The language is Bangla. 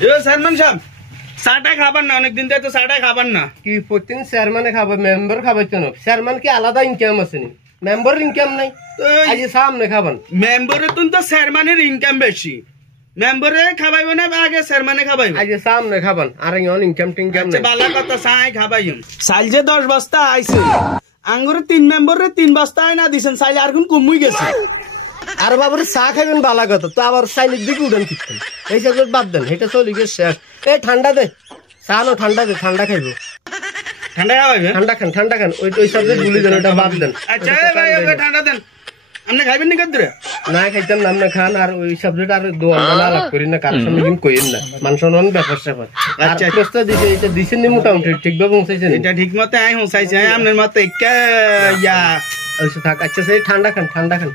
চেয়ারম্যান সাহেব চাটা খাবার না, অনেকদিন থেকে তো চাটা খাবার না। কি প্রতিদিন চেয়ারম্যানে খাবে, মেম্বার খাবে কেন? চেয়ারম্যান কি আলাদা ইনকাম আছে নি? মেম্বারের ইনকাম নাই, আজ সামনে খাবেন। মেম্বারের তো চেয়ারম্যানের ইনকাম বেশি, মেম্বারে খাবাইব না আগে চেয়ারম্যানে খাবাইব? আজ সামনে খাবেন, আর ইনকাম টিনকাম নাই। বালা কথা চাই খাবাইম। চাইল যে 10 বস্তা আইছে, আঙ্গুরে 3 মেম্বারে 3 বস্তা না দিছেন, চাইল আর কোন কমই গেছে। আর বাবার চা খাবেন বালা কথা, তো আবার চাইলের দিকে উড়ান কিনতেন। এই সাবজেক্ট বাদ দেন, এটা চলে গেছে শেষ। এই ঠান্ডা দে, চা নো ঠান্ডা দে, ঠান্ডা খাইবো। ঠান্ডা খাওয়াইবেন? ঠান্ডা খান। ওই সাবজেক্ট ভুলে যান, ওটা বাদ দেন। আচ্ছা ভাই ওই ঠান্ডা দেন। আপনি খাইবেন নি কদ্দুরে? না খাইতাম না, আপনি খান। আর ওই সাবজেক্ট আর দোয়া না আলাপ করি না, কার সামনে কিন্তু কইেন না, মান সম্মান ব্যাপার স্যাপার। আচ্ছা প্রস্তাব দিছে, এটা দিছেন নি মোটামুটি ঠিকভাবে পৌঁছাইছেন? এটা ঠিক মতো আই পৌঁছাইছে, আপনার মতো একটা ইয়া আচ্ছা থাক। আচ্ছা সেই ঠান্ডা খান।